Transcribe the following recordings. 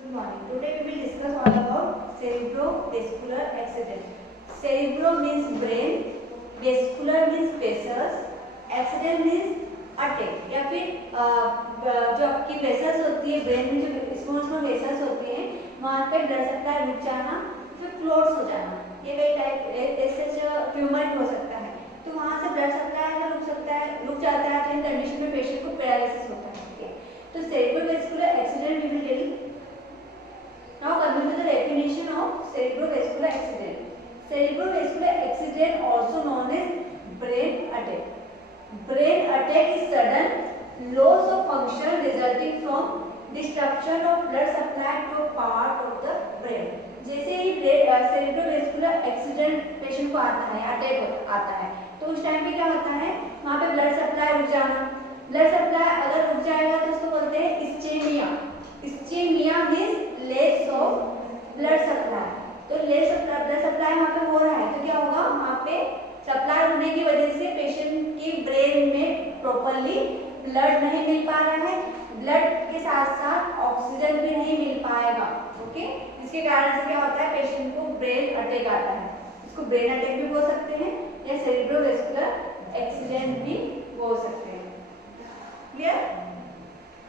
Good morning. Today we will discuss all about cerebrovascular accident. Cerebro means brain, vascular means vessels, accident means attack या फिर जो आपकी vessels होती है brain में जो स्मॉल स्मॉल वेसल्स होती हैं वहाँ पे ब्लड सप्लाई रुक जाना, फिर क्लोट्स हो जाना, ये कई टाइप ऐसे ट्यूमर भी हो सकता है। तो वहाँ से ब्लड सप्लाई अगर रुक सकता है, रुक जाता है तो इन कंडीशन में पेशेंट को पैरालिसिस होता है। ठीक है, तो cerebrovascular accident we will tell. Now coming to the definition of cerebrovascular accident. Cerebrovascular accident also known as brain attack. Brain attack is sudden loss of function resulting from disruption of blood supply to a part of the brain. जैसे ही सेरिब्रोवेस्कुलर accident patient को आता है, attack आता है, तो उस time पे क्या होता है, वहाँ पे ब्लड सप्लाई रुक जाना। ब्लड सप्लाई अगर रुक जाएगा तो उसको बोलते हैं ischaemia. Ischaemia means less of blood supply. तो लेस ऑफ ब्लड सप्लाई वहाँ पे हो रहा है तो क्या होगा, वहाँ पे सप्लाई होने की वजह से पेशेंट की ब्रेन में प्रॉपरली ब्लड नहीं मिल पा रहा है, ब्लड के साथ साथ ऑक्सीजन भी नहीं मिल पाएगा। ओके, इसके कारण से क्या होता है, पेशेंट को ब्रेन अटैक आता है। इसको ब्रेन अटैक भी बोल सकते हैं या सेरिब्रोवेस्कुलर एक्सीडेंट भी बोल सकते हैं। Clear?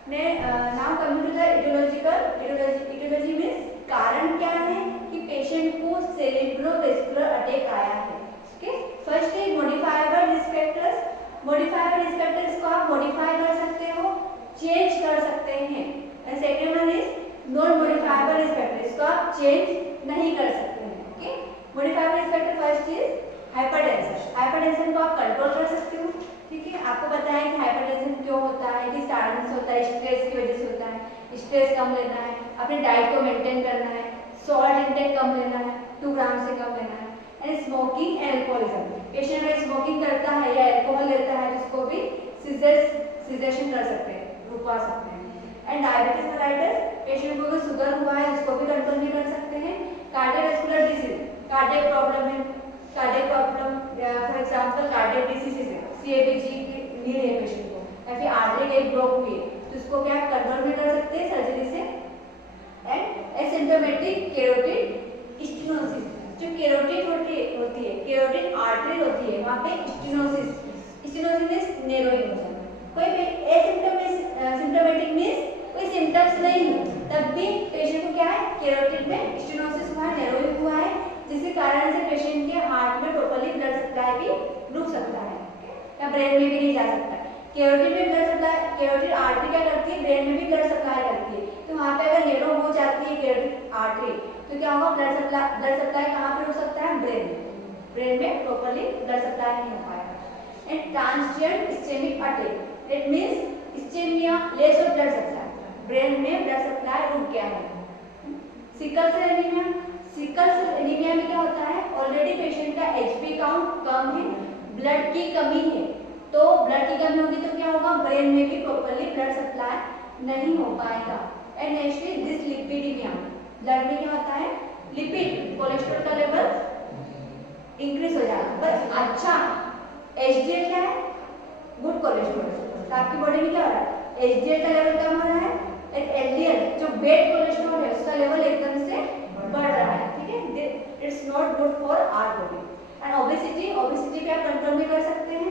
Now coming to the aetiology means कारण क्या है कि पेशेंट को सेरिब्रोवेस्कुलर अटैक आया है। ओके, फर्स्ट है modifiable risk factors. Modifiable risk factors को आप मॉडिफाई कर सकते हो, चेंज कर सकते हैं। And second one is non modifiable risk factor, इसको आप चेंज नहीं कर सकते हैं। Okay, modifiable risk factor first is hypertension. Hypertension को आप कंट्रोल कर सकते हो। ठीक है, आपको पता है कि हाइपरटेंशन क्यों होता है, किस कारण से होता है, स्ट्रेस की वजह से होता है। स्ट्रेस कम लेना है, अपने डाइट को मेंटेन करना है, सॉल्ट इंटेक कम लेना है, 2 ग्राम से कम लेना है। And smoking and alcoholism, patient अगर स्मोकिंग करता है या अल्कोहल लेता है तो उसको भी सीजेशन कर सकते हैं, रुकवा सकते हैं। एंड डायबिटीज मेलाइटस, पेशेंट को अगर शुगर हुआ है उसको भी कंट्रोल में कर सकते हैं। कार्डियोवैस्कुलर डिसीज, कार्डियक प्रॉब्लम है, cardiac problem for example cardiac disease है, सीएबीजी की नीड है पेशेंट को, या फिर आर्टरी एक ब्लॉक हुई है तो उसको क्या कंट्रोल में कर सकते हैं सर्जरी से। एंड एसिम्प्टोमेटिक कैरोटिड स्टेनोसिस, जो कैरोटिड होती है, कैरोटिड आर्टरी होती है, वहाँ पे स्टेनोसिस मींस नैरोइंग हो जाना। कोई एसिम्प्टोमेटिक मींस कोई सिम्टम्स नहीं है तब भी पेशेंट को क्या है, कैरोटिड में स्टेनोसिस हुआ है, नैरोइंग हुआ है, जिसके कारण से पेशेंट के हार्ट में प्रॉपर्ली ब्लड सप्लाई भी रुक सकता है या ब्रेन में भी नहीं जा सकता। कैरोटिड में ब्लड सप्लाई, कैरोटिड आर्टरी क्या करती है, ब्रेन में भी ब्लड सप्लाई करती है। तो वहाँ पे अगर नैरो हो जाती है कैरोटिड आर्टरी तो क्या होगा, ब्लड सप्लाई कहाँ पे रुक सकता है, ब्रेन में। ब्रेन में प्रॉपर्ली ब्लड सप्लाई नहीं हो पाएगा। And transient ischaemic attack, that means ischaemia, less of blood supply, brain में ब्लड सप्लाई रुक गया है। Sickle cell anaemia, sickle cell anaemia में क्या होता है, ऑलरेडी पेशेंट का एचबी काउंट कम है, ब्लड की कमी है, तो ब्लड की कमी होगी तो क्या होगा, ब्रेन में भी प्रॉपर्ली ब्लड सप्लाई नहीं हो पाएगा। And next is dyslipidaemia, blood में क्या होता है, लिपिड कोलेस्ट्रॉल का लेवल इंक्रीज हो जाएगा। बस अच्छा, एचडीएल क्या है, गुड कोलेस्ट्रॉल, तो आपकी बॉडी में क्या हो रहा है, एचडीएल का लेवल कम हो रहा है, एंड एलडीएल जो बेड कोलेस्ट्रॉल है उसका लेवल एकदम से बढ़ रहा है। ठीक है, it's not good for our body. And obesity, obesity पे आप कंट्रोल में कर सकते हैं,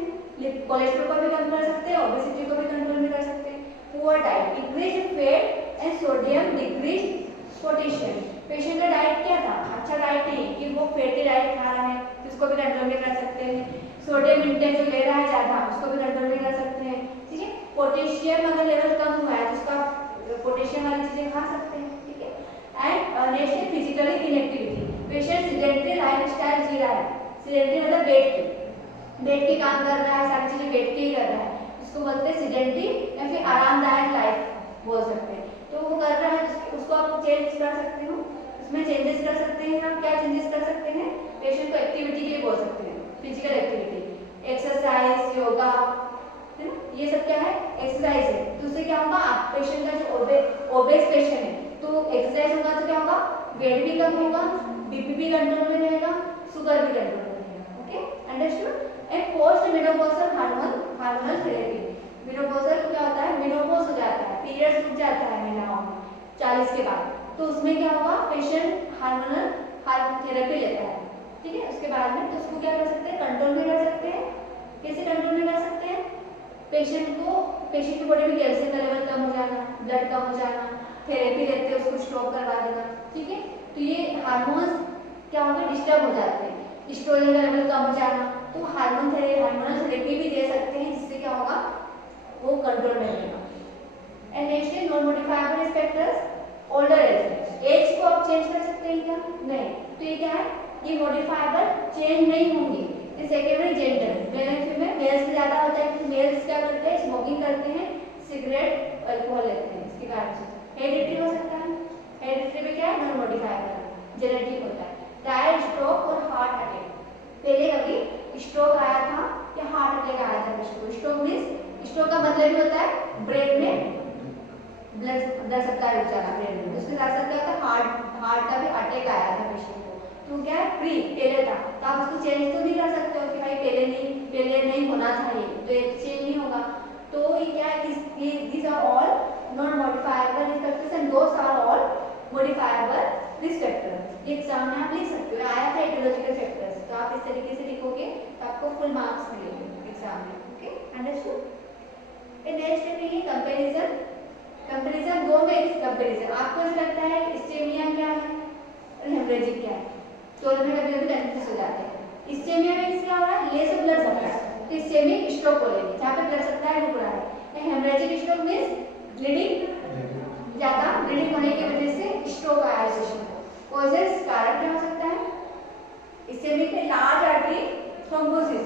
कोलेस्ट्रॉल को भी कंट्रोल कर सकते हैं, ओबेसिटी को भी कंट्रोल में कर सकते हैं। Poor diet, decrease fat and sodium, decrease potassium, patient का डाइट क्या था, अच्छा डाइट नहीं कि वो फैटी डाइट खा रहा है तो उसको भी कंट्रोल में कर सकते हैं। सोडियम इंटेक जो ले रहा है ज़्यादा उसको भी कंट्रोल में कर सकते हैं। ठीक है, पोटेशियम अगर लेवल कम हुआ है तो उसका पोटेशियम वाली चीज़ें खा सकते हैं। ठीक है, एंड नेक्स्ट है physically inactivity, patient sedentary lifestyle जी रहा है, सिडेंटरी मतलब बैठ के काम कर रहा है, सारी चीज़ें बैठ के ही कर रहा है, उसको बोलते हैं सिडेंटरी या फिर आरामदायक लाइफ बोल सकते हैं। तो वो कर रहा है, उसको आप चेंज कर सकते हो, उसमें चेंजेस कर सकते हैं। आप क्या चेंजेस कर सकते हैं, पेशेंट को एक्टिविटी के लिए बोल सकते हैं, फिजिकल एक्टिविटी, एक्सरसाइज, योगा, है ना, ये सब क्या है, एक्सरसाइज है। तो उससे क्या होगा, आप पेशेंट का जो ओबेस पेशेंट है तो एक्सरसाइज होगा तो क्या होगा, वेट भी कम होगा, बीपी भी कंट्रोल में रहेगा, शुगर भी कंट्रोल में रहेगा। Okay, understood. And post menopausal hormonal therapy, menopausal क्या होता है, मेनोपॉज हो जाता है, पीरियड्स रुक जाता है महिलाओं में 40 के बाद, तो उसमें क्या होगा, पेशेंट हार्मोनल थेरेपी लेता है, ठीक है। उसके बाद में तो उसको क्या कर सकते हैं, कंट्रोल में कर सकते हैं। कैसे कंट्रोल में कर सकते हैं, पेशेंट की बॉडी में कैल्शियम का लेवल कम हो जाना, ब्लड कम हो जाना, थेरेपी लेते हैं उसको स्टॉप करवा देना, ठीक है। तो ये हार्मोन्स क्या होगा, डिस्टर्ब हो जाते हैं, एस्ट्रोजन का लेवल कम हो जाना, तो हार्मोनल थेरेपी भी दे सकते हैं, जिससे क्या होगा, वो कंट्रोल में रहेगा। And next is non modifiable receptors older age को आप चेंज कर सकते हैं क्या, नहीं। तो ये क्या है, ये मॉडिफाइबल चेंज नहीं होंगे। सेकेंड में gender, male and female, males में ज्यादा होता है, मेल्स क्या करते हैं, स्मोकिंग करते हैं, सिगरेट अल्कोहल लेते हैं, इसके कारण से हेरिडिटरी हो सकता है। हेरिडिटरी में क्या है, नॉन मॉडिफाइबल, जेनेटिक होता है। डायरेक्ट स्ट्रोक और हार्ट अटैक, पहले कभी स्ट्रोक आया था या हार्ट अटैक आया था पेशेंट को। स्ट्रोक मींस, स्ट्रोक का मतलब ही होता है ब्रेन में ब्लड सप्लाई रुक जाना ब्रेन में। उसके साथ साथ क्या होता है, हार्ट का भी अटैक आया था पेशेंट को, तो क्या है, पहले था, तो आप उसको चेंज तो नहीं कर सकते हो कि भाई पहले नहीं होना चाहिए, तो ये चेंज नहीं होगा। तो ये क्या है, these are all non modifiable risk factors and those are all modifiable risk factors। ये एग्जाम में आप लिख सकते हो, आया था इकोलॉजिकल फैक्टर्स, तो आप इस तरीके से लिखोगे तो आपको फुल मार्क्स मिलेंगे एग्जाम में, ओके, अंडरस्टूड। नेक्स्ट है कंपैरिजन। कंपैरिजन दो में कंपैरिजन, आपको ऐसा लगता है इस्चेमिया क्या है और हेमरेजिक क्या है, तो में कभी-कभी कंफ्यूज हो जाते हैं। इस्चेमिया में क्या हो रहा है, लेस ब्लड सप्लाई, तो इस्चेमिक स्ट्रोक बोलेंगे, जहाँ पे ब्लड सप्लाई रुक रहा है। हेमरेजिक स्ट्रोक मींस ब्लीडिंग, ज्यादा ब्लीडिंग होने की वजह से स्ट्रोक आया है पेशेंट को। कॉजेस, कारण क्या हो सकता है, इस्चेमिक में लार्ज आर्टरी थ्रोम्बोसिस,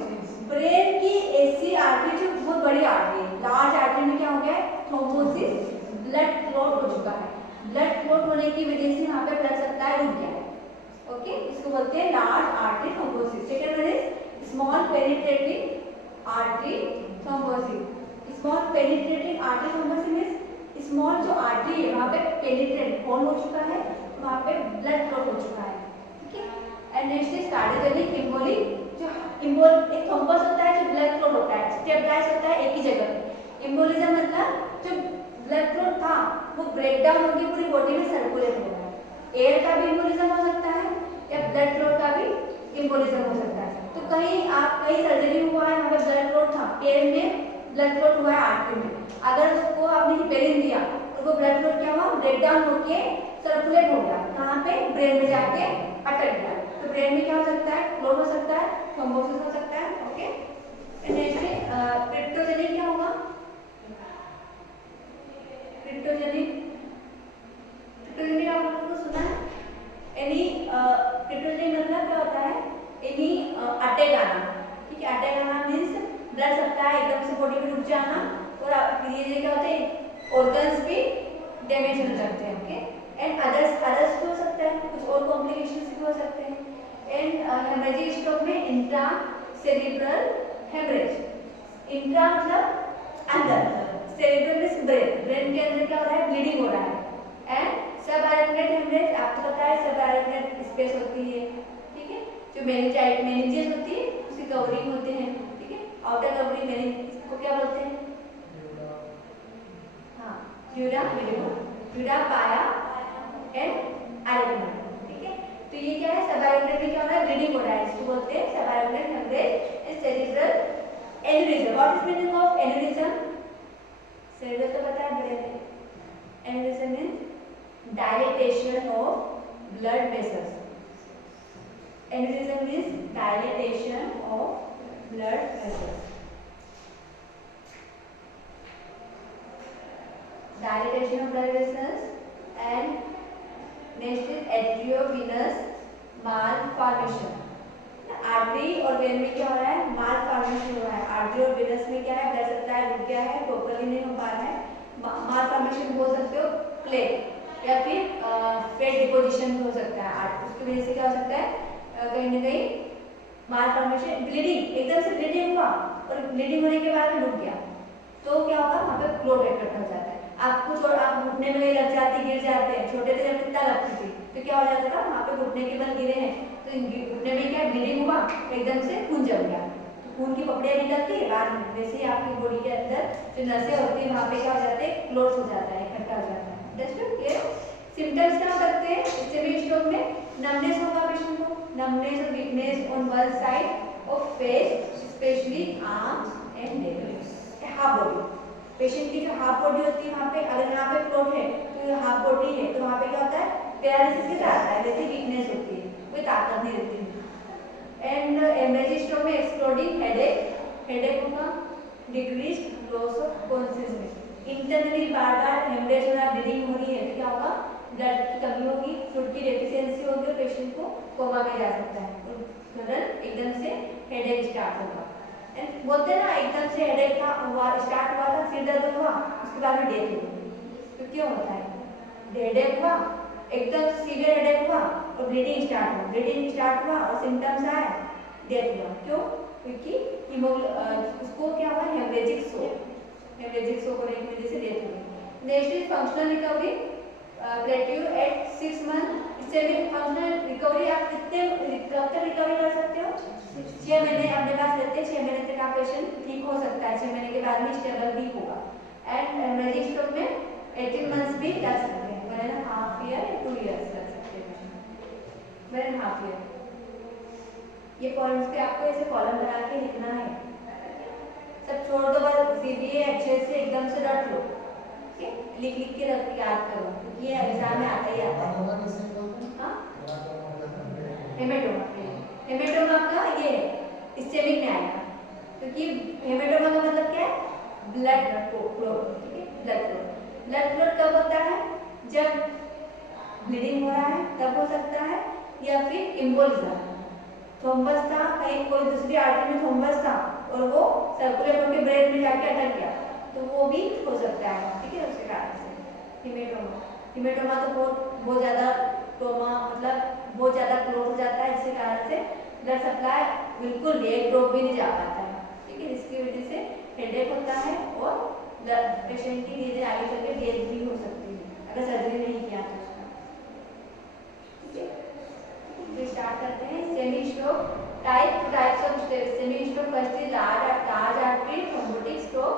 ब्रेन की ऐसी आर्टरी जो बहुत बड़ी आर्टरी है, लार्ज आर्टरी में क्या हो गया है, थ्रोम्बोसिस, ब्लड क्लॉट हो चुका है। ब्लड क्लॉट होने की वजह से वहां पे ब्लड सप्लाई रुक गया है, ओके, इसको बोलते हैं large artery thrombosis. Second one is small penetrating artery thrombosis. Small penetrating artery thrombosis means small जो आर्टरी है वहां पे पेनिट्रेट होल हो चुका है, वहां पे ब्लड क्लॉट हो चुका है, ठीक है। And next is cardiogenic emboli, जो एक थ्रोम्बस होता है जो ब्लड क्लॉट होता है, स्टेबलाइज होता है एक ही जगह। एम्बोलिज्म मतलब जो ब्लड क्लॉट था वो ब्रेक डाउन होकर पूरी बॉडी में सर्कुलेट हो रहा है। एयर का भी एम्बोलिज्म हो सकता है या ब्लड क्लॉट का भी एम्बोलिज्म हो सकता है। तो कहीं सर्जरी हुआ है, वहां पे ब्लड क्लॉट था, एयर में ब्लड क्लॉट हुआ है आर्टरी में, अगर उसको आपने हिपेरिन दिया तो वो ब्लड क्लॉट क्या हुआ, ब्रेक डाउन होके सर्कुलेट हो गया, कहां पे, ब्रेन में जाके अटक गया। तो ब्रेन में क्या हो सकता है, क्लॉट हो सकता है, थ्रोम्बोसिस हो सकता है, ओके। नेक्स्ट क्रिप्टोजेनिक क्या होगा, क्रिप्टोजेनिक आप लोगों को सुना है, क्रिप्टोजेनिक मतलब क्या होता है, अटैक आना, ठीक है। अटैक आना मींस ब्लड सप्लाई एकदम से बॉडी में रुक जाना, और धीरे-धीरे क्या होता है, ऑर्गन्स भी डैमेज हो जाते हैं, ओके। एंड अदर्स भी हो सकता है, कुछ और कॉम्प्लिकेशंस भी हो सकते हैं। एंड हेमरेजिक स्ट्रोक में इंट्रा सेरिब्रल हेमरेज, इंट्रा मतलब अंदर, सेरिब्रल मींस ब्रेन के अंदर क्या हो रहा है, ब्लीडिंग हो रहा है। एंड सब आर्गनेट हेमरेज, आपको पता है सब आर्गनेट स्पेस होती है, ठीक है, जो मेनिंजेस होती है उसकी कवरिंग होते हैं, ठीक है, आउटर कवरिंग मेनिंजेस को क्या बोलते हैं, हाँ, ड्यूरा पाया एंड आर्गनेट, ठीक है। तो ये क्या है, सब आर्गनेट में क्या हो रहा है, ब्लीडिंग हो रहा है, इसको बोलते हैं subarachnoid haemorrhage and cerebral aneurysm. What is meaning of aneurysm, cerebral तो पता है ब्रेन है, aneurysm means dilatation of blood vessels. Aneurysm is dilatation of blood vessels. Dilatation of blood vessels, and next is arteriovenous malformation. Artery और when में क्या हो रहा है, मालफॉर्मेशन हो रहा है। आर्टरी और वेनस में क्या है, ब्लड सप्लाई रुक गया है, प्रॉपर्ली नहीं हो पा रहा है। मालफॉर्मेशन बोल सकते हो प्लेग या फिर फेट डिपोजिशन हो सकता है, उसकी वजह से क्या हो सकता है, कहीं ना कहीं मालफॉर्मेशन, ब्लीडिंग, एकदम से ब्लीडिंग हुआ और ब्लीडिंग होने के बाद रुक गया, तो क्या होगा, वहाँ पे क्लॉट इकट्ठा हो जाता है। आपको छोड़, आप घुटने में लग जाती, गिर जाते हैं, छोटे थे जब कितना लगती थी, तो क्या हो जाता था, वहाँ पे घुटने के बल गिरे हैं, तो घुटने में क्या ब्लीडिंग हुआ, एकदम से खून जम गया, तो खून की पपड़ियाँ निकलती है बाद में, वैसे ही आपकी बॉडी के अंदर जो नसें होती है वहाँ पे क्या हो जाते हैं, क्लॉट्स हो जाता है, इकट्ठा हो जाता है। Understood, clear. सिम्टम्स क्या हो सकते हैं इस्केमिक स्ट्रोक में? नमनेस होगा पेशेंट को, नमनेस और weakness on one side of face specially arms and legs, half body. Patient की जो हाफ बॉडी होती है वहाँ पे, अगर यहाँ पे क्लोट है तो हाफ बॉडी है तो वहाँ पे क्या होता है पैरालिसिस के साथ आता है, वैसे वीकनेस होती है, कोई ताकत नहीं रहती है। एंड हेमरेजिक स्ट्रोक में एक्सप्लोडिंग हेडेक होगा, decreased loss of consciousness, internally बार बार हेमरेज हो रहा, ब्लीडिंग हो रही है तो क्या होगा ब्लड की कमी होगी, फ्लूइड की डेफिशिएंसी होगी और पेशेंट को कोमा में जा सकता है, सडन एकदम से हेडेक स्टार्ट होगा। एंड बोलते हैं ना एकदम से हेडेक था हुआ स्टार्ट हुआ था फिर दर्द हुआ उसके बाद में डेथ हो गई, तो क्यों होता है? हेडेक हुआ एकदम सीवियर हेडेक हुआ और ब्लीडिंग स्टार्ट हुआ और सिम्टम्स आए, डेथ हुआ, क्यों? क्योंकि उसको क्या हुआ हेमरेजिक शॉक होने की वजह से डेथ हो गई। Next is functional recovery, plateau at 6 month. इससे भी फंक्शनल रिकवरी आप कितने कब तक रिकवरी कर सकते हो? 6 महीने अपने पास रहते हैं, 6 महीने तक आप पेशेंट ठीक हो सकता है, 6 महीने के बाद में स्टेबल भी होगा। एंड हेमरेजिक स्ट्रोक में 18 मंथ्स भी लग सकते हैं, 1.5 ईयर या 2 ईयर्स लग सकते हैं, 1.5 ईयर। ये पॉइंट्स पे आपको ऐसे कॉलम बना के लिखना है, सब छोड़ दो बस सीधे अच्छे से एकदम से रट लो, ठीक है? लिख के रख याद करो क्योंकि ये एग्जाम में आता ही आता है। हाँ हेमेटोमा का ये इस्केमिक में आएगा, क्योंकि हेमेटोमा का मतलब क्या है? ब्लड क्लॉट, ठीक है? ब्लड क्लॉट कब होता है? जब ब्लीडिंग हो रहा है तब हो सकता है, या फिर एम्बोलिज्म, थ्रोम्बस था कहीं कोई दूसरी आर्टरी में थ्रोम्बस था और वो सर्कुलेट होकर ब्रेन में जाके अटक गया तो वो भी हो सकता है, ठीक है? उसके कारण से हिमेटोमा तो बहुत ज़्यादा ट्रोमा मतलब बहुत ज़्यादा क्लोट हो जाता है, जिसके कारण से ब्लड सप्लाई बिल्कुल एक ड्रॉप भी नहीं जा पाता है, ठीक है? जिसकी वजह से हेडेक होता है और पेशेंट की धीरे आगे चल के डेथ भी हो सकती है अगर सर्जरी नहीं किया तो उसका, ठीक है? तो स्टार्ट करते हैं semi stroke types of semi stroke. First is large artery thrombotic stroke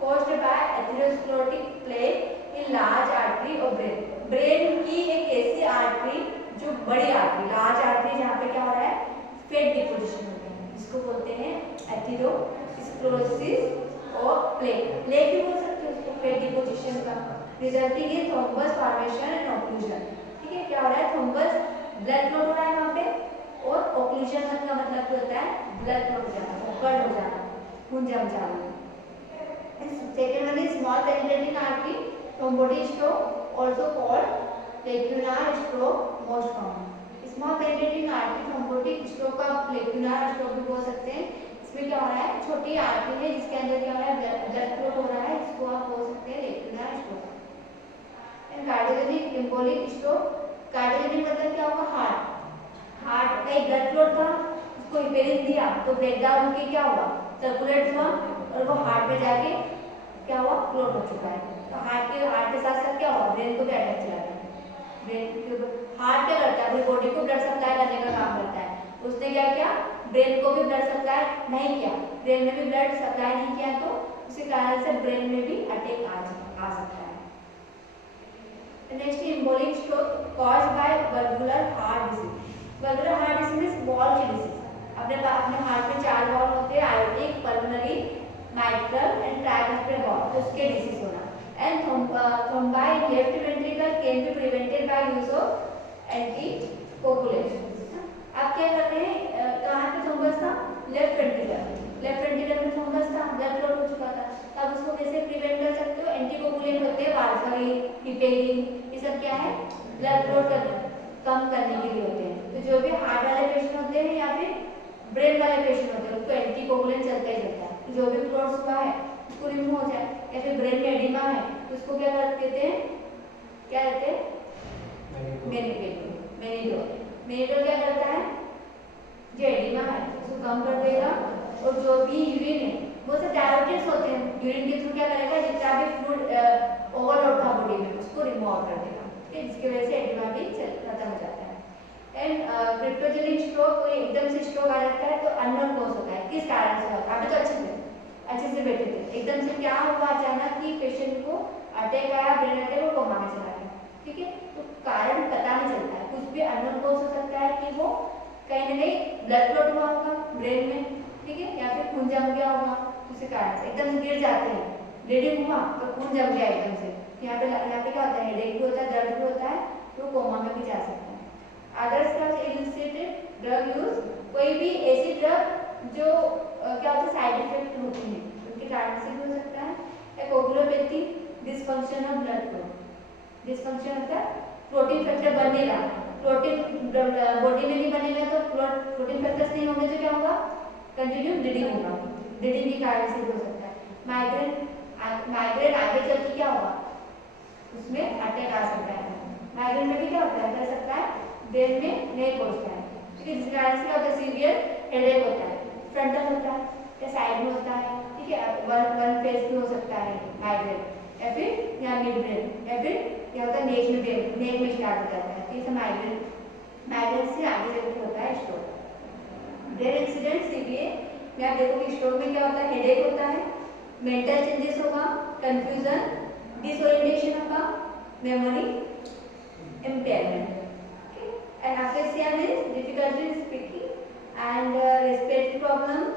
caused by atherosclerotic plaque in large artery of brain। Brain की एक ऐसी आर्टरी जो बड़ी आर्टरी, लार्ज आर्टरी जहाँ पे क्या हो रहा है फेट डिपोजिशन होता है, जिसको बोलते हैं एथेरोस्क्लेरोसिस और प्लेक भी बोल सकते हो उसको, फेट डिपोजिशन का resulting in thrombus formation and occlusion, ठीक है? क्या हो रहा है? थ्रोम्बस ब्लड क्लॉट हो रहा है वहाँ पे और ऑक्लूजन का मतलब क्या होता है? ब्लड क्लॉट हो जाना, ओकर हो जाना, खून जम जाना। Second one is small penetrating artery thrombotic stroke, also called lacunar stroke, most common। Small penetrating artery thrombotic stroke का lacunar stroke भी बोल सकते हैं। इसमें क्या हो रहा है? छोटी आर्टरी है जिसके अंदर क्या हो रहा है? ब्लड फ्लो हो रहा है, इसको आप बोल सकते हैं lacunar stroke। And cardiogenic embolic stroke, cardiogenic मतलब क्या होगा? हार्ट का एक ब्लड फ्लो था, उसको रिपेयरिंग दिया तो ब्रेकडाउन होकर क्या हुआ? सर्कुलेट हुआ और वो हार्ट में जाके क्या हुआ? क्लॉट हो चुका है। तो हार्ट के साथ साथ क्या हुआ? ब्रेन को भी अटैक चला गया। ब्रेन हार्ट क्या करता है? अपनी बॉडी को ब्लड सप्लाई करने का काम करता है, उसने क्या किया? ब्रेन को भी ब्लड सप्लाई नहीं किया, ब्रेन में भी ब्लड सप्लाई नहीं किया तो उसी कारण से ब्रेन में भी अटैक आ सकता है। Next embolic stroke caused by valvular heart disease. Valvular heart disease means valve की डिसीज। अपने हार्ट में 4 वॉल होते हैं, aortic, pulmonary, mitral and tricuspid valve, तो उसके डिसीज होना। And thrombi in left ventricle can be prevented by use of anticoagulant. आप क्या करते हैं? कहाँ पे थ्रोम्बस था? लेफ्ट वेंट्रिकल में थ्रोम्बस था, ब्लड क्लॉट हो चुका था, तब उसको कैसे प्रिवेंट कर सकते हो? एंटीकोगुलेंट होते हैं, वारफारिन, हिपेरिन, ये सब क्या है? ब्लड क्लॉट कम करने के लिए होते हैं। तो जो भी हार्ट वाले पेशेंट होते हैं या फिर ब्रेन वाले पेशेंट होते हैं उसको एंटीकोगुलेंट चलता ही रहता है। जो भी क्लॉट्स हुआ है उसको रिमूव हो जाए, या फिर ब्रेन में एडिमा है तो उसको क्या कर देते हैं? क्या कहते हैं? मेनिडोल क्या करता है? जो एडिमा है उसको कम कर देगा और जो भी यूरिन है वो सब डायरेक्टेड होते हैं, यूरिन के थ्रू क्या करेगा? जितना भी फ्लूइड ओवरलोड था बॉडी में उसको रिमूव कर देगा, ठीक है? जिसकी वजह से एडिमा भी खत्म हो जाता है। एंड क्रिप्टोजेनिक स्ट्रोक, कोई एकदम से स्ट्रोक आ जाता है तो अननोन कॉज होता है, किस कारण से होता है? अभी तो अच्छे से बैठे थे, एकदम से क्या हुआ? अचानक कि पेशेंट को अटैक आया, ब्रेन अटैक और कोमा में चला गया, ठीक है? तो कहीं ना कहीं ब्लड क्लॉट हुआ होगा ब्रेन में, ठीक है, या फिर खून जम गया होगा उसी कारण से एकदम गिर जाते हैं, ब्लीडिंग हुआ तो खून जम गया एकदम से, यहाँ पे क्या होता है, हेडेक भी होता है, दर्द भी होता है, तो कोमा में भी जा सकता है। अदर्स का इलस्ट्रेटेड ड्रग यूज, कोई भी ऐसी ड्रग जो क्या होता है साइड इफेक्ट होती है उनके कारण से भी हो सकता है। या coagulopathy, dysfunction of blood flow, dysfunction होता है प्रोटीन फैक्टर बनेगा, प्रोटीन बॉडी में नहीं बनेगा तो प्रोटीन फैक्टर्स नहीं होंगे तो क्या होगा, कंटिन्यू ब्लीडिंग होगा, ब्लीडिंग के कारण से भी हो सकता है। माइग्रेन आगे चल के क्या होगा, उसमें अटैक आ सकता है, माइग्रेन में भी क्या होता है, कर सकता है ब्रेन में नहीं पहुंचता है, ठीक है, जिस कारण से क्या होता है, सीवियर हेडेक होता है, फ्रंटल होता है या साइड में होता है, ठीक है, वन फेस भी हो सकता है माइग्रेन, या फिर या मिड ब्रेन, या फिर क्या होता है नेक में स्टार्ट हो जाता है, ठीक है, माइग्रेन से आगे चलकर होता है स्ट्रोक। ब्रेन एक्सीडेंट सीवीए में आप देखो कि स्ट्रोक में क्या होता है, हेडेक होता है, मेंटल चेंजेस होगा, कंफ्यूजन, डिसओरिएंटेशन होगा, memory impairment, okay, and aphasia means difficulty in speaking, and respiratory problems,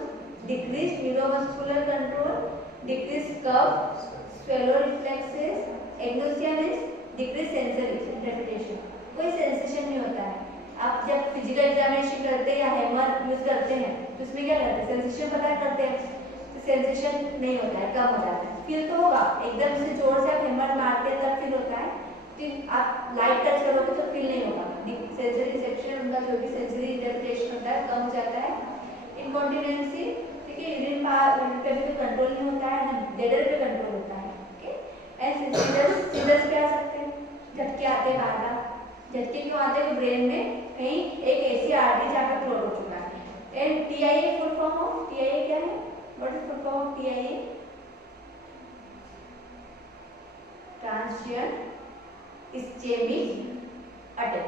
decreased neuromuscular control, decreased cough, swallow reflexes, agnosia means decreased sensory interpretation, कोई सेंसेशन नहीं होता है। आप जब फिजिकल एग्जामिनेशन करते हैं या हैमर यूज करते हैं तो उसमें क्या करते हैं, सेंसेशन पता करते हैं, तो सेंसेशन नहीं होता है, कम हो जाता है, फील तो होगा, एकदम से जोर से आप हैमर मारते हैं तब फील होता है, आप लाइट टच करोगे तो फील नहीं होगा, सेंसरी रिसेप्शन उनका जो भी सेंसरी इंटरप्रिटेशन होता है कम हो जाता है। इनकॉन्टिनेंसी, ठीक है, यूरिन पे भी कंट्रोल नहीं होता है, ना ब्लैडर पे कंट्रोल होता है, ओके। एंड सीजर्स क्या आ सकते हैं, झटके आते हैं बार-बार, झटके क्यों आते हैं, ब्रेन में कहीं एक ऐसी आर्टरी जहाँ पे क्लॉट हो चुका है। And TIA full form of TIA क्या है, what is full form of TIA, transient ischaemic attack,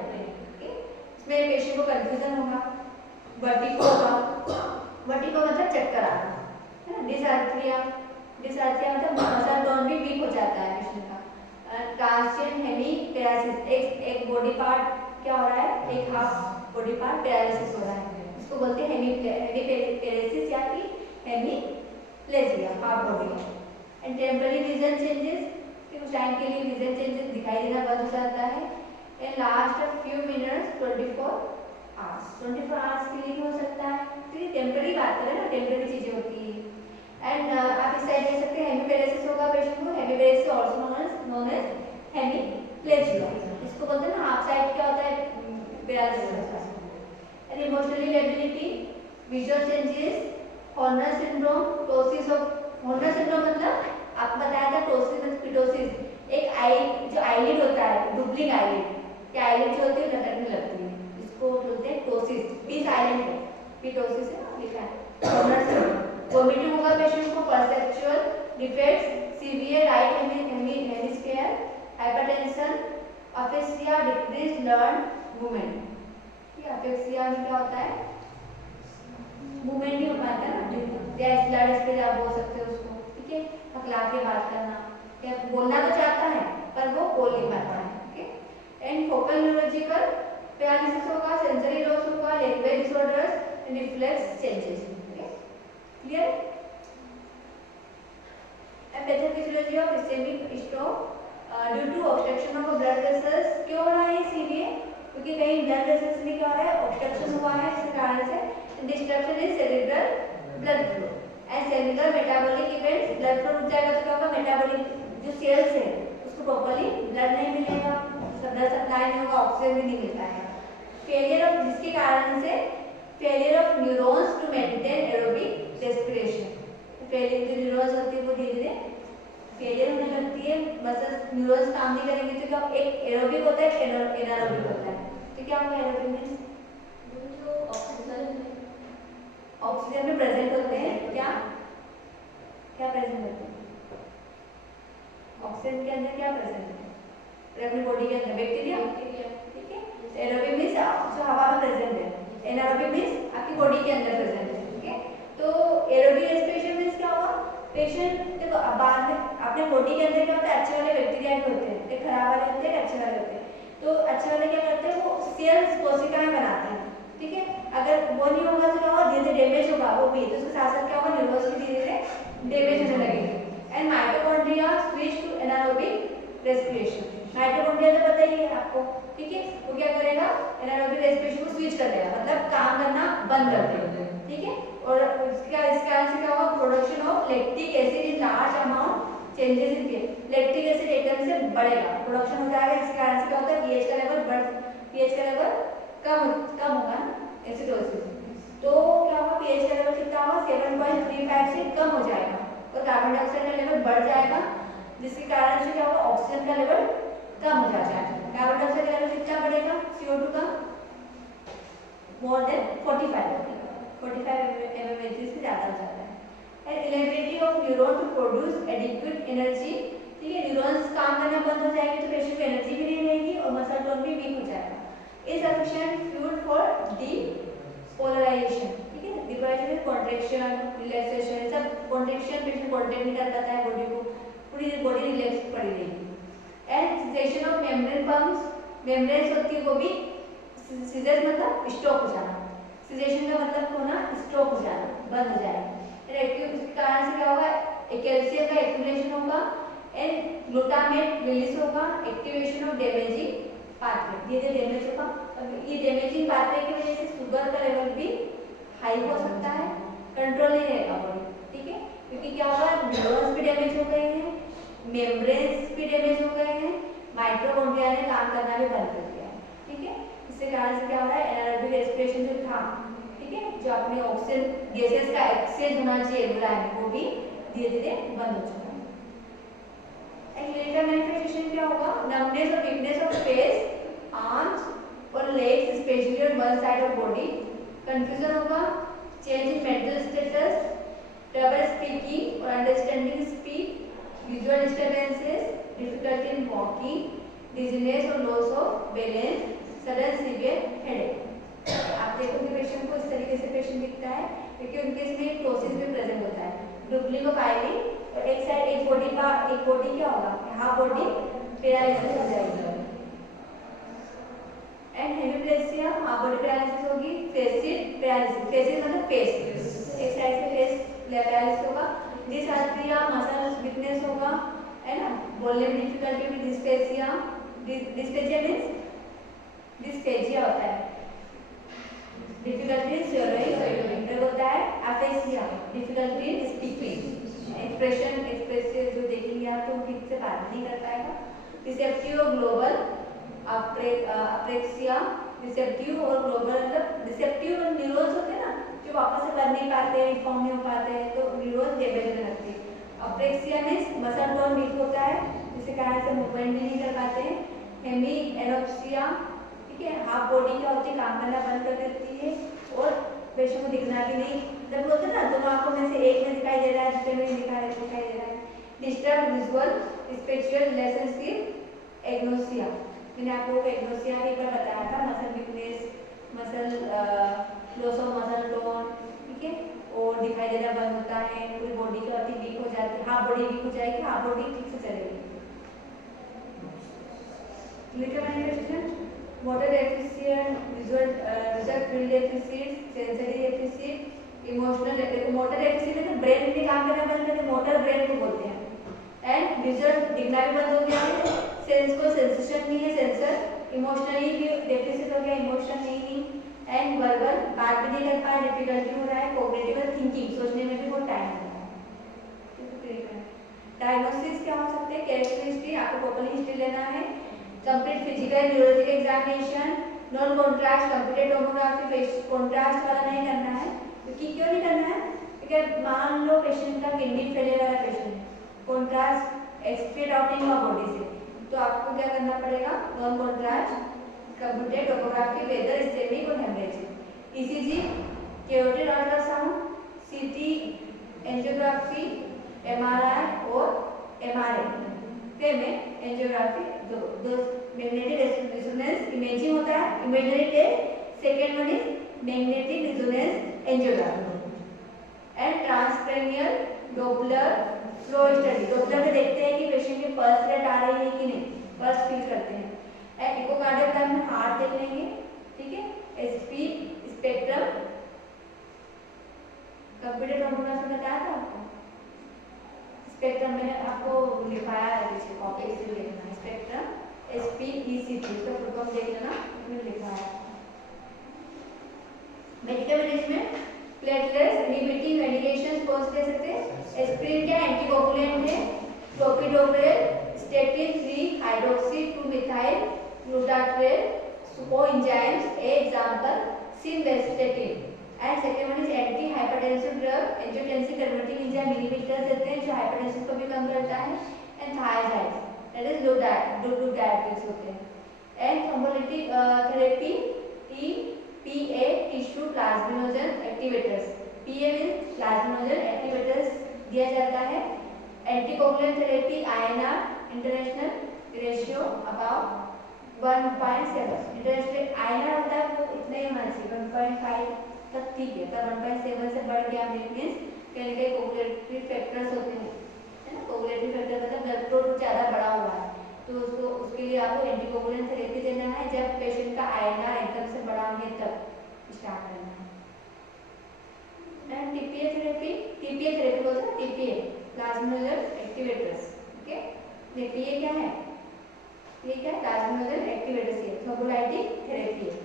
इसमें पेशेंट को कंफ्यूजन होगा, वर्टिगो होगा, वर्टिगो मतलब चक्कर आना, है ना, डिसआर्थरिया मतलब मसल टोन भी वीक हो जाता है पेशेंट का। ट्रांसिएंट हेमी पैरालिसिस, एक बॉडी पार्ट क्या हो रहा है, एक हाफ बॉडी पार्ट पैरालिसिस हो रहा है, इसको बोलते हैं हेमी पैरालिसिस या फिर hemiplegia, half body. And temporary vision changes, कुछ टाइम के लिए विजन चेंजेस दिखाई देना बंद हो जाता है। And last few minutes 24 hours के लिए भी हो सकता है, तो ये टेम्पररी बात करें ना, टेम्पररी चीजें होती है। एंड आप इस साइड देख सकते हैं हेमीपैरेसिस होगा पेशेंट को, हेमीपैरेसिस आल्सो नोन एज हेमीप्लेजिया, इसको बोलते हैं ना हाफ साइड क्या होता है, पैरालिसिस होता है। And emotional liability, visual changes, Horner syndrome, ptosis of, Horner syndrome मतलब आपको बताया था टोसिस पिटोसिस, एक आई जो आईलिड होता है, डुबलिंग आईलिड, क्या आईलिड जो होती है लटकने लगती है, इसको बोलते हैं टोसिस, पीस आईलिड है, पिटोसिस है लिखा है। हॉर्नर सिंड्रोम, वोमिटिंग होगा पेशेंट को, perceptual defects, severe right hemisphere, hypertension, aphasia, decrease learn movement, ठीक है, अफेसिया में क्या होता है, मूवमेंट नहीं हो पाता है ना, जैसे ब्लड स्प्रे आप बोल सकते हो उसको, ठीक है, पकला के बात करना, या बोलना तो चाहता है पर वो बोल नहीं पाता है, okay. And focal neurological paralysis होगा, सेंसरी लॉस होगा, language disorders, reflex changes, okay, clear. And pathophysiology of ischaemic stroke, due to obstruction of blood vessels, क्यों हो रहा है सीवीए, क्योंकि कहीं ब्लड वेसल्स में क्या हो रहा है, ऑब्स्ट्रक्शन हुआ है, इस कारण से destruction in cerebral blood flow and cellular metabolic events, blood flow रुक जाएगा तो क्या होगा, मेटाबॉलिक जो सेल्स है उसको प्रॉपर्ली ब्लड नहीं मिलेगा, ब्लड सप्लाई नहीं होगा, ऑक्सीजन भी नहीं मिल पाएगा। फेलियर ऑफ, जिसके कारण से failure of neurons to maintain aerobic respiration, failure जो न्यूरॉन्स होती है वो धीरे धीरे फेलियर होने लगती है, मसल्स न्यूरॉन्स काम नहीं करेंगे तो क्या, एक एरोबिक होता है, एनारोबिक होता है, तो क्या होगा एरोबिक मींस जो ऑक्सीजन में प्रेजेंट होते हैं, क्या क्या प्रेजेंट होते हैं, ऑक्सीजन के अंदर क्या प्रेजेंट है, अपनी बॉडी के अंदर बैक्टीरिया, ठीक है, एरोबिक मींस जो हवा में प्रेजेंट है, एनारोबिक मींस आपकी बॉडी के अंदर प्रेजेंट है, ठीक है। तो एरोबिक रेस्पिरेशन मींस क्या हुआ, पेशेंट देखो बाद में अपने बॉडी के अंदर क्या होता है, अच्छे वाले बैक्टीरिया भी होते हैं, खराब वाले होते हैं, अच्छे वाले होते हैं, तो अच्छे वाले क्या करते हैं, वो सेल्स कोशिकाएं बनाते हैं, ठीक है। अगर वो नहीं होगा तो क्या होगा, धीरे धीरे डैमेज होगा वो भी, तो उसके साथ साथ क्या होगा, न्यूरॉन्स भी धीरे धीरे डैमेज होने लगेंगे। And mitochondria switch to anaerobic respiration. Mitochondria तो पता ही है आपको, ठीक है, वो क्या करेगा, एनारोबिक रेस्पिरेशन को स्विच कर देगा, मतलब काम करना बंद कर देगा, ठीक है। और इसके कारण से क्या होगा, production of lactic acid in large amount changes in pH. Lactic acid एकदम से बढ़ेगा, प्रोडक्शन हो जाएगा, इसके कारण से क्या होता है, पीएच का लेवल पीएच का लेवल कम होगा एसिडोसिस। तो क्या होगा, पीएच का लेवल कितना होगा, 7.35 से कम हो जाएगा और कार्बन डाइऑक्साइड का लेवल बढ़ जाएगा, जिसके कारण से क्या होगा, ऑक्सीजन का लेवल कम हो जाता है। कार्बन डाइऑक्साइड का लेवल कितना बढ़ेगा, CO2 का मोर देन 45 mmHg से ज्यादा हो जाता है। And inability of neuron to produce adequate energy, ठीक है, न्यूरॉन्स काम करना बंद हो जाएंगे तो पेशेंट को एनर्जी भी नहीं रहेगी और मसल टोन भी वीक हो जाएगा। insufficient fuel for depolarization, ठीक है, depolarization कॉन्ट्रैक्शन रिलैक्सेशन, सब कॉन्ट्रैक्शन पेशेंट कॉन्ट्रैक्ट नहीं कर पाता है बॉडी को, पूरी बॉडी रिलैक्स पड़ी रहेगी। And session of membrane pumps, membranes होती है वो भी, सीजर मतलब स्टॉप हो जाना, सीजेशन का मतलब होना स्टॉप हो जाना, बंद हो जाएगा। इसके कारण से क्या होगा, कैल्शियम का एक्यूमुलेशन होगा एंड ग्लूटामेट रिलीज होगा, एक्टिवेशन ऑफ डैमेजिंग पाथवे, ये डैमेज होगा। अब ये डैमेजिंग पाथवे की वजह से शुगर का लेवल भी हाई हो सकता है, कंट्रोल नहीं रहेगा बॉडी, ठीक है, क्योंकि क्या होगा, न्यूरॉन्स भी डैमेज हो गए हैं, मेम्ब्रेन्स भी डैमेज हो गए हैं, माइटोकॉन्ड्रिया ने काम करना भी बंद कर दिया है, ठीक है। इसके कारण से क्या हो रहा है, एनारोबिक रेस्पिरेशन जो था, ठीक है, जो अपने ऑक्सीजन गैसेस का एक्सचेंज होना चाहिए ब्लड, वो भी धीरे धीरे बंद हो चुका है। क्लिनिकल मैनिफेस्टेशन क्या होगा, नमनेस और वीकनेस ऑफ फेस, आर्म्स और legs specially on one side of body, confusion होगा, change in mental status, trouble speaking और understanding speech, visual disturbances, difficulty in walking, dizziness और loss of balance, sudden severe headache. आप देखोगे patient को इस तरीके से पेशेंट दिखता है, क्योंकि उनके इसमें टोसिस भी प्रेजेंट होता है, डुप्लिंग ऑफ आईलिड, और एक साइड एक बॉडी क्या होगा, हाफ बॉडी पैरालिसिस हो जाएगी। एंड हेमिप्लेसिया, हाफ बॉडी पैरालिसिस होगी, फेसिड पैरालिसिस, फेसिड मतलब फेस, एक साइड से फेस पैरालिसिस होगा, डिसआर्थ्रिया मसल वीकनेस होगा, है ना, बोलने में डिफिकल्टी में डिस्पेसिया, डिस्पेसिया मींस डिस्पेजिया होता है, डिफिकल्टी स्वेलोइंग, फिर होता है AfrAsia, difficulty in speaking, expressive जो देखेंगे आप तो ठीक से बात नहीं कर पाएगा, रिसेप्टिव ग्लोबल अप्रेक्सिया, रिसेप्टिव और ग्लोबल मतलब रिसेप्टिव न्यूरॉन्स होते हैं ना, जो वापस से कर नहीं पाते, रिफॉर्म नहीं हो पाते हैं, तो न्यूरॉन्स डैमेज होने लगते हैं। Apraxia means muscle tone weak होता है, जिसके कारण से मूवमेंट भी नहीं कर पाते हैं। हेमी एनोप्सिया, ठीक है, हाफ बॉडी क्या होती है, काम करना बंद कर देती है और पेशेंट को दिखना भी नहीं, जब बोलते हैं ना दोनों आंखों में से एक में दिखाई दे रहा है, दूसरे में दिखाई दे रहा है। Disturb visual spatial relationship agnosia, मैंने आप लोगों को एग्नोसिया भी पर बताया था, muscle weakness, muscle loss of muscle tone, ठीक है, और दिखाई देना बंद होता है, पूरी बॉडी की अति वीक हो जाती है, हाफ बॉडी वीक हो जाएगी, हाफ बॉडी ठीक से चलेगी। Clinical manifestation, motor deficient, visual field deficient, sensory deficient, emotional, motor deficient मतलब ब्रेन में काम करना बंद कर दे, मोटर ब्रेन को बोलते हैं। एंड विजुअल दिखना भी बंद हो गया है, सेंस को सेंसेशन नहीं है, सेंसर इमोशनली भी डेफिसिट हो गया, इमोशन नहीं, एंड वर्बल बात भी नहीं कर पा, डिफिकल्टी हो रहा है, कॉग्निटिव थिंकिंग सोचने में भी बहुत टाइम लगता है। डायग्नोसिस क्या हो सकते हैं, कैरेक्टरिस्टिक, आपको टोटल हिस्ट्री लेना है, complete physical neurological examination, non contrast computer tomography, contrast वाला नहीं करना है, क्योंकि क्यों नहीं करना है, क्योंकि मान लो पेशेंट का किडनी फेलियर वाला पेशेंट, कॉन्ट्रास्ट एक्सक्रीट आउट नहीं हुआ बॉडी से, तो आपको क्या करना पड़ेगा, non contrast computer tomography whether ischaemic और haemorrhagic, ECG, carotid ultrasound, CT angiography, MRI और एमआरआई में एंजियोग्राफी, दो मैग्नेटिक रेजोनेंस इमेजिंग होता है, imagery test, second one is magnetic resonance angiography, and transcranial Doppler flow study, Doppler में देखते हैं कि पेशेंट की पल्स रेट आ रही है कि नहीं, पल्स फील करते हैं। इकोकार्डियोग्राम में हार्ट देख लेंगे, ठीक है, SPECT, इसका फुल फॉर्म देख लेना, इसमें लिखा है। Medical management, platelets, inhibiting medications कौन से दे सकते हैं? एस्पिरिन क्या एंटीकोगुलेंट है, clopidogrel, statin 3 hydroxy 2 methyl glutaryl, coenzymes, example simvastatin. And second one is anti hypertensive drug, angiotensin converting enzyme inhibitors देते हैं जो हाइपरटेंशन को भी कम करता है। And thyroid that is low diabetics होते हैं। And thrombolytic therapy TPA tissue plasminogen activators, PA means plasminogen activators दिया जाता है। Anticoagulant therapy INR international ratio about 1.7, international INR होता है वो इतना ही होना चाहिए 1.5 तक ठीक है, पर 1.7 से बढ़ गया मीन्स कहीं कहीं कोगुलेटरी फैक्टर्स होते हैं, है ना। कोगुलेटरी फैक्टर मतलब ब्लड फ्लो ज़्यादा बढ़ा हुआ है तो उसको उसके लिए आपको एंटीकोगुलेंट थेरेपी देना है जब पेशेंट का INR एकदम से बढ़ा होने तक स्टार्ट करना है। एंड TPA थेरेपी बोलते हैं, TPA प्लाज्मिनोजन एक्टिवेटर्स। ओके, देखिए ये क्या है, ये क्या प्लाज्मिनोजन एक्टिवेटर्स है, थ्रोम्बोलाइटिक थेरेपी है।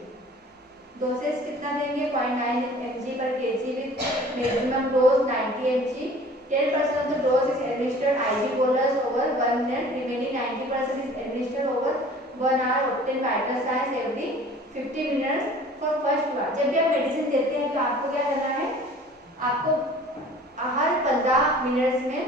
डोसेज कितना देंगे? 0.9 mg per kg with maximum dose 90 mg. 10% of the dose is administered IV bolus over 1 minute. Remaining 90% is administered over 1 hour. Obtain vital signs every 50 minutes for first hour. जब भी आप medicine देते हैं तो आपको क्या करना है, आपको हर 15 मिनट्स में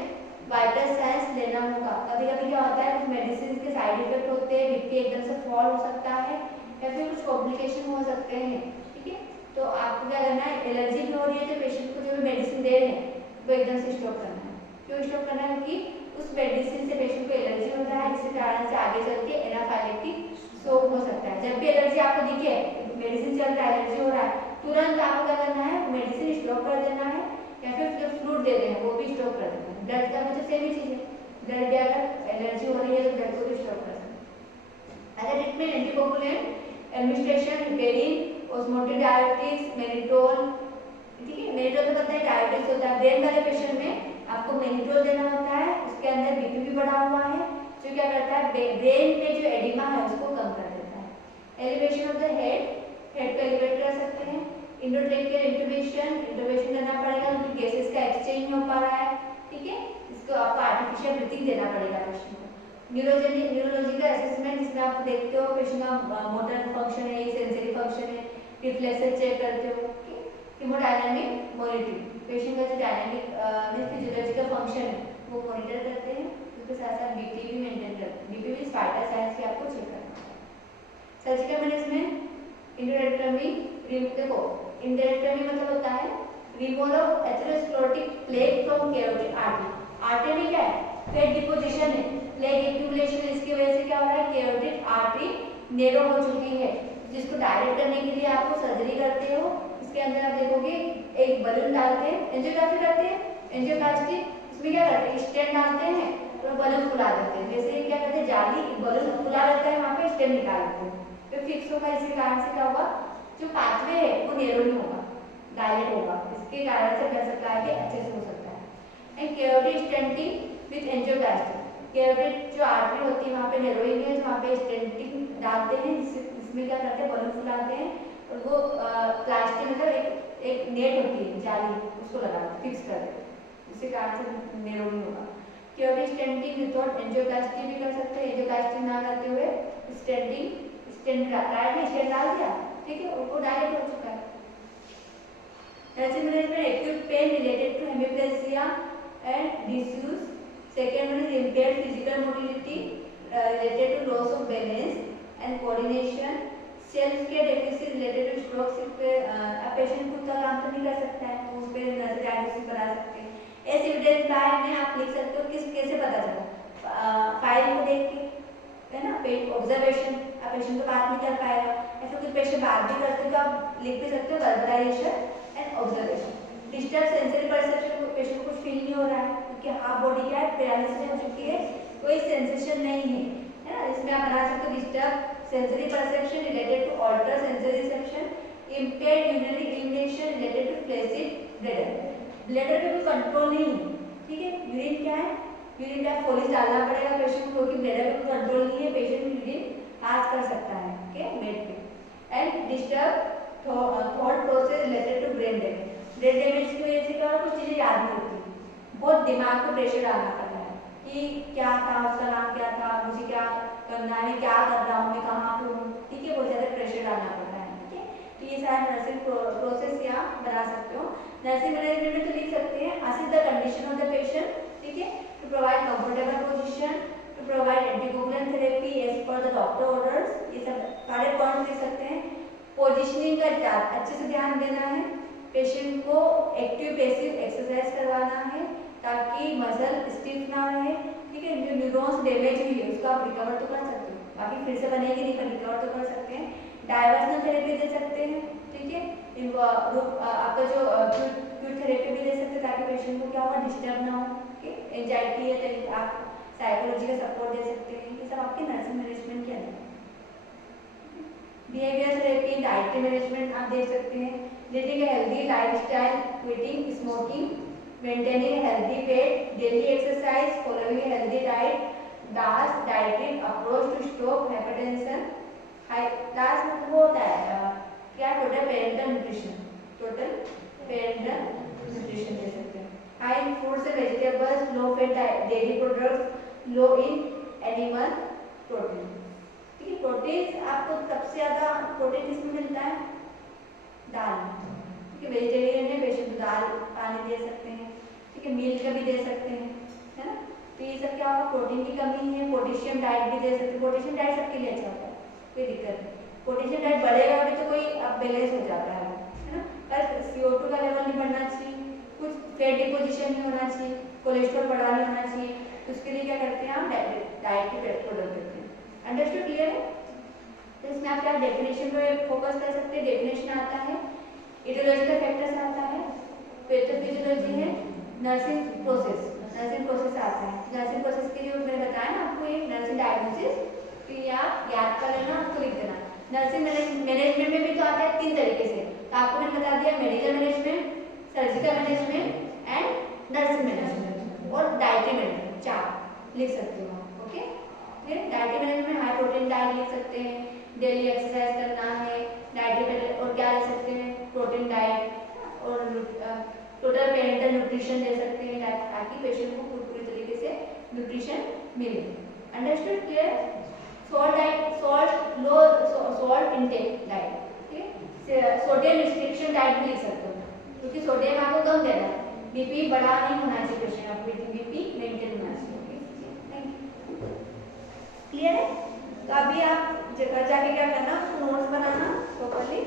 वाइटल साइंस लेना होगा। कभी कभी क्या होता है कुछ मेडिसिन के साइड इफेक्ट होते हैं, बीपी एकदम से फॉल हो सकता है या फिर कुछ कॉम्प्लिकेशन हो सकते हैं, ठीक है। तो आपको क्या करना है, एलर्जी भी हो रही है तो पेशेंट को जो भी मेडिसिन दे रहे हैं वो एकदम से स्टॉप करना है। क्यों स्टॉप करना है? क्योंकि उस मेडिसिन से पेशेंट को एलर्जी हो रहा है जिसके कारण से आगे चल के एनाफाइलेक्टिक शॉक हो सकता है। जब भी एलर्जी आपको दिखे, मेडिसिन चल रहा है एलर्जी हो रहा है, तुरंत आपको क्या करना है, मेडिसिन स्टॉप कर देना है या फिर जो फ्लूइड दे रहे हैं वो भी स्टॉप कर देना है। ब्लड का भी तो सेम ही चीज़ है, ब्लड के अगर एलर्जी हो रही है तो ब्लड को भी स्टॉप कर देना है। अगर treatment anticoagulant administration, heparin, osmotic diuretics, mannitol, ठीक है। मेनिटोल तो पता है डायरेटिक्स होता है। ब्रेन वाले पेशेंट में आपको मेनिटोल देना होता है, उसके अंदर बीपी भी बढ़ा हुआ है जो क्या करता है ब्रेन में जो एडिमा है उसको कम कर देता है। एलिवेशन ऑफ द हेड को एलिवेट कर सकते हैं। इंडोट्रेकियल इंटुबेशन करना पड़ेगा क्योंकि गैसेस का एक्सचेंज नहीं हो पा रहा है, ठीक है। इसको आपको आर्टिफिशियल ब्रीथिंग देना पड़ेगा पेशेंट को। न्यूरोलॉजिकल असेसमेंट जिसमें आप देखते हो पेशेंट का मोटर फंक्शन है, सेंसरी फंक्शन है, रिफ्लेक्सेस चेक करते हो। हीमोडायनामिक मॉनिटरिंग, पेशेंट का जो डायनामिक फिजियोलॉजिकल फंक्शन है वो मॉनिटर करते हैं, उसके साथ साथ बीपी भी मेंटेन करते हैं। बीपी भी वाइटल साइंस भी आपको चेक करना है। सर्जिकल मैनेजमेंट, इंडोरेक्टमी, देखो इंडोरेक्टमी मतलब होता है removal of atherosclerotic plague from carotid artery. Artery में क्या है, फेट डिपोजिशन है, प्लेग एक्यूमुलेशन, इसकी वजह से क्या हो रहा है, कैरोटिड आर्टरी नैरो हो चुकी है, जिसको डायरेक्ट करने के लिए आपको सर्जरी करते हो। इसके अंदर आप देखोगे एक बलून डालते हैं, एंजियोग्राफी करते हैं, एंजियोप्लास्टी, इसमें क्या करते हैं स्टेंट डालते हैं और बलून फुला देते हैं। जैसे क्या करते हैं जाली बलून फुला रहता है वहाँ पे स्टेंट निकाल देते हैं तो फिक्स होगा। इसके कारण से क्या होगा, जो पाथवे है वो नैरो नहीं होगा, डायलेट होगा, इसके कारण से ब्लड सप्लाई के अच्छे से हो सकता है। And carotid stenting with angioplasty, carotid जो आर्टरी होती है वहाँ पे नैरोइंग है तो वहाँ पे स्टेंटिंग डालते हैं, इसमें क्या करते हैं बलून फुलाते हैं और वो प्लास्टिक मतलब एक नेट होती है जाली उसको लगा फिक्स कर देते हैं, इसके कारण से नैरो नहीं होगा। कैरोटिड स्टेंटिंग विदाउट एंजियोप्लास्टी भी कर सकते हैं, एंजियोप्लास्टी ना करते हुए स्टेंट राइट में स्टेंट डाल दिया, ठीक है, उनको डायरेक्ट हो चुका है। Nursing management, acute pain related to hemiplegia and disuse. Second one is impaired physical motility related to loss of balance and coordination. Self care deficit related to stroke. सिर्फ पेशेंट खुद का काम तो नहीं कर सकता है तो उस पर डायग्नोसिस बना सकते हैं। एस एविडेंस बाय में आप लिख सकते हो किस कैसे पता चला, फाइल को देख के, है ना, ऑब्जर्वेशन, आप पेशेंट को बात नहीं कर पाएगा, ऐसे कुछ पेशेंट बात भी करते तो आप लिख भी सकते हो verbalisation and observation. Disturb sensory perception, patient को कुछ फील नहीं हो रहा है क्योंकि हाफ बॉडी क्या है पैरालिसिस हो चुकी है, कोई सेंसेशन नहीं है, है ना। इसमें आप बना सकते हो disturb sensory perception related to alter sensory reception, impaired urinary elimination related to flaccid bladder, bladder पे कोई कंट्रोल नहीं है, ठीक है। यूरिन क्या है, यूरिन का फोलिस डालना पड़ेगा पेशेंट को क्योंकि ब्लैडर पे कोई कंट्रोल नहीं है, patient urine disturb thought process related to brain damage. Brain damage की वजह से क्या होता है, कुछ चीजें याद नहीं होती, बहुत दिमाग को प्रेशर डालना पड़ता है कि क्या था, उसका नाम क्या था, मुझे क्या करना है, मैं क्या कर रहा हूँ, मैं कहाँ पे हूँ, ठीक है, बहुत ज़्यादा प्रेशर डालना पड़ता है, ठीक है। तो ये सारा नर्सिंग प्रोसेस यहाँ बना सकते हो। नर्सिंग मैनेजमेंट में तो लिख सकते हैं assess the condition of the patient, ठीक है, to provide comfortable position, to provide anticoagulant therapy as per the doctor orders, ये सब सारे पॉइंट लिख सकते हैं। पोजीशनिंग का अच्छे से ध्यान देना है, पेशेंट को एक्टिव पैसिव एक्सरसाइज करवाना है ताकि मसल स्टिफ ना रहे, ठीक है। जो न्यूरॉन्स डैमेज हुई है उसको आप रिकवर तो कर सकते हो, बाकी फिर से बनेगी नहीं, पर रिकवर तो कर सकते हैं। डाइवर्सनल थेरेपी दे सकते हैं, ठीक है। आपका जो क्यूट थेरेपी भी दे सकते हैं ताकि पेशेंट को क्या होगा, डिस्टर्ब ना हो, एंजाइटी है तो आप साइकोलॉजी का सपोर्ट दे सकते हैं। ये सब आपके नर्सिंग मैनेजमेंट के अंदर। बिहेवियर थेरेपी, डाइटरी मैनेजमेंट आप देख सकते हैं, leading a healthy lifestyle, quitting smoking, maintaining a healthy weight, daily exercise, following a healthy diet, DASH dietary approach to stop hypertension. DASH मतलब वो होता है क्या, total parenteral nutrition, total parenteral nutrition दे सकते हैं। High in fruits and vegetables, low fat dairy products, low in animal protein, ठीक है। प्रोटीन आपको सबसे ज्यादा प्रोटीन किसमें मिलता है, दाल, ठीक है। वेजिटेरियन है पेशेंट दाल पानी दे सकते हैं, ठीक है, मिल्क का भी दे सकते हैं, है ना। तो ये सब क्या होगा, प्रोटीन की कमी है, पोटेशियम डाइट भी दे सकते हैं। पोटेशियम डाइट सबके लिए अच्छा होता है, कोई दिक्कत नहीं। पोटेशियम डाइट बढ़ेगा भी तो कोई अब बैलेंस हो जाता है ना, पर CO2 का लेवल नहीं बढ़ना चाहिए, कुछ फैट डिपोजिशन नहीं होना चाहिए, कोलेस्ट्रॉल बढ़ा नहीं होना चाहिए, तो उसके लिए क्या करते हैं, आप डाइट के प्रोडक्ट देते हैं। अंडरस्टूड, क्लियर है। तो इसमें आप क्या डेफिनेशन पे फोकस कर सकते हैं। डेफिनेशन आता है, इटियोलॉजिकल फैक्टर्स आता है, पैथोफिजियोलॉजी है, नर्सिंग प्रोसेस आता है। नर्सिंग प्रोसेस के जो मैंने बताया ना आपको, एक नर्सिंग डायग्नोसिस, तो आप याद कर लेना, उसको लिख देना। नर्सिंग मैनेजमेंट में भी तो आता है 3 तरीके से, तो आपको मैंने बता दिया, medical management, surgical management and nursing management और डाइटरी मैनेजमेंट, 4 लिख सकते हो, okay. Dietary management high protein diet लिख सकते हैं, डेली एक्सरसाइज करना है, डाइटरी और क्या ले सकते हैं, प्रोटीन डाइट और टोटल पेरेंटल न्यूट्रिशन दे सकते हैं ताकि पेशेंट को पूरी तरीके से न्यूट्रिशन मिले। Understood, clear. Salt diet, salt लो सॉल्ट इनटेक डाइट, ठीक है। सोडियम रिस्ट्रिक्शन डाइट भी लिख सकते हो, क्योंकि सोडियम आपको कम देना है, बीपी बढ़ा नहीं होना चाहिए पेशेंट, आपको बीपी मेंटेन होना चाहिए, क्लियर है। तो अभी आप घर जाके क्या करना, उसको नोट्स बनाना प्रॉपर्ली।